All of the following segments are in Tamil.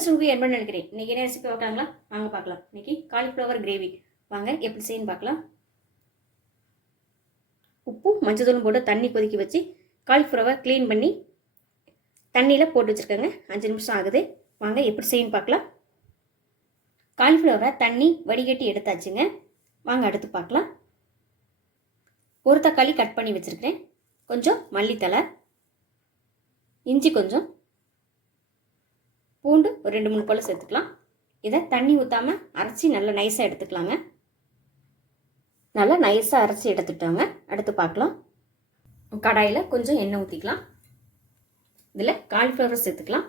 ரெசிபி என்ன பண்ண நினைக்கிறேன். இன்றைக்கி என்ன ரெசிபி பார்க்கலாங்களா? வாங்க பார்க்கலாம். இன்றைக்கி காலிஃப்ளவர் கிரேவி வாங்க எப்படி செய்யணும் பார்க்கலாம். உப்பு மஞ்சள் போட்டு தண்ணி கொதிக்க வச்சு காலிஃப்ளவர் க்ளீன் பண்ணி தண்ணியில் போட்டு வச்சுருக்கேங்க. 5 நிமிஷம் ஆகுது. வாங்க எப்படி செய்யணும் பார்க்கலாம். காலிஃப்ளவரை தண்ணி வடிகட்டி எடுத்தாச்சுங்க. வாங்க அடுத்து பார்க்கலாம். ஒரு தக்காளி கட் பண்ணி வச்சுருக்கிறேன். கொஞ்சம் மல்லித்தலை, இஞ்சி கொஞ்சம், பூண்டு ஒரு 2-3 பல் சேர்த்துக்கலாம். இதை தண்ணி ஊற்றாமல் அரைச்சி நல்லா நைஸாக எடுத்துக்கலாங்க. நல்லா நைஸாக அரைச்சி எடுத்துட்டாங்க. அடுத்து பார்க்கலாம். கடாயில் கொஞ்சம் எண்ணெய் ஊற்றிக்கலாம். இதில் காலிஃப்ளவர் சேர்த்துக்கலாம்.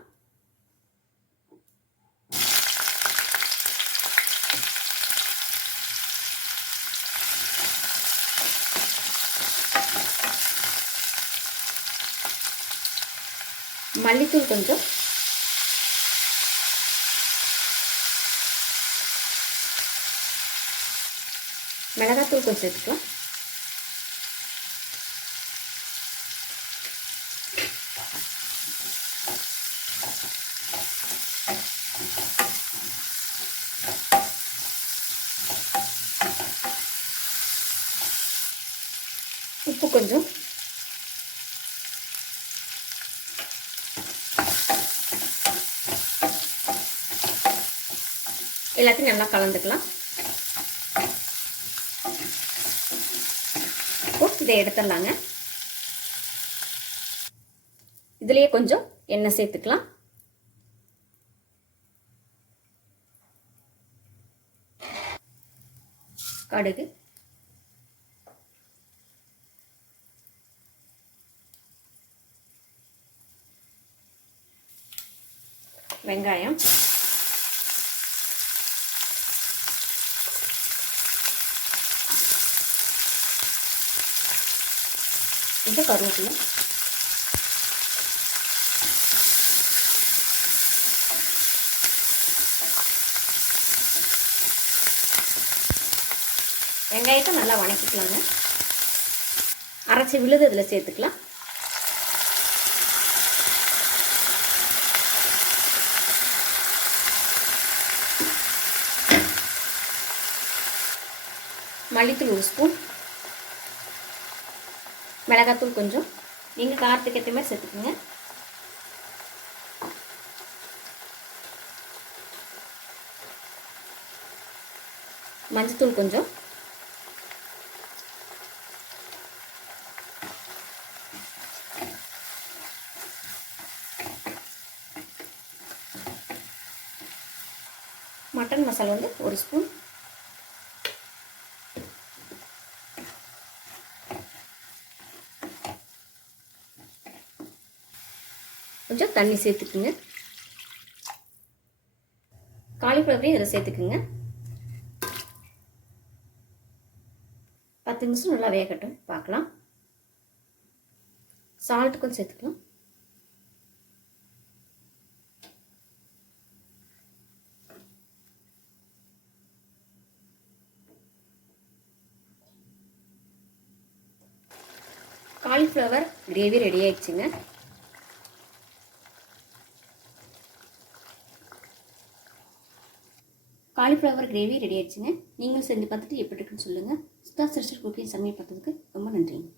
மல்லித்தூள் கொஞ்சம், மிளகாத்தூள் கொஞ்சம் சேர்த்துக்கலாம். உப்பு கொஞ்சம், எல்லாத்தையும் நல்லா கலந்துக்கலாம். இதை எடுத்துடலாங்க. இதுலயே கொஞ்சம் எண்ணெய் சேர்த்துக்கலாம். கடுகு, வெங்காயம், இது கருவேப்பிலை, வெங்காயத்தை நல்லா வணக்கிக்கலாங்க. அரைச்சி விழுது இதில் சேர்த்துக்கலாம். மல்லித்தூள் 1 ஸ்பூன், மிளகாத்தூள் கொஞ்சம், நீங்கள் காரத்துக்கு ஏற்ற மாதிரி சேர்த்துக்குங்க. மஞ்சத்தூள் கொஞ்சம், மட்டன் மசாலா 1 ஸ்பூன், கொஞ்சம் தண்ணி சேர்த்துக்குங்க. காலிஃப்ளவரையும் இதில் சேர்த்துக்குங்க. 10 நிமிஷம் நல்லா வேகட்டும் பார்க்கலாம். சால்ட் கொஞ்சம் சேர்த்துக்கலாம். காலிஃப்ளவர் கிரேவி ரெடி ஆயிடுச்சுங்க. காலிஃப்ளவர் கிரேவி ரெடி ஆயிடுச்சுங்க. நீங்களும் செஞ்சு பார்த்துட்டு எப்படி இருக்குன்னு சொல்லுங்கள். சுதா சிஸ்டர் குக்கிங் சமையல் பார்த்ததுக்கு ரொம்ப நன்றிங்க.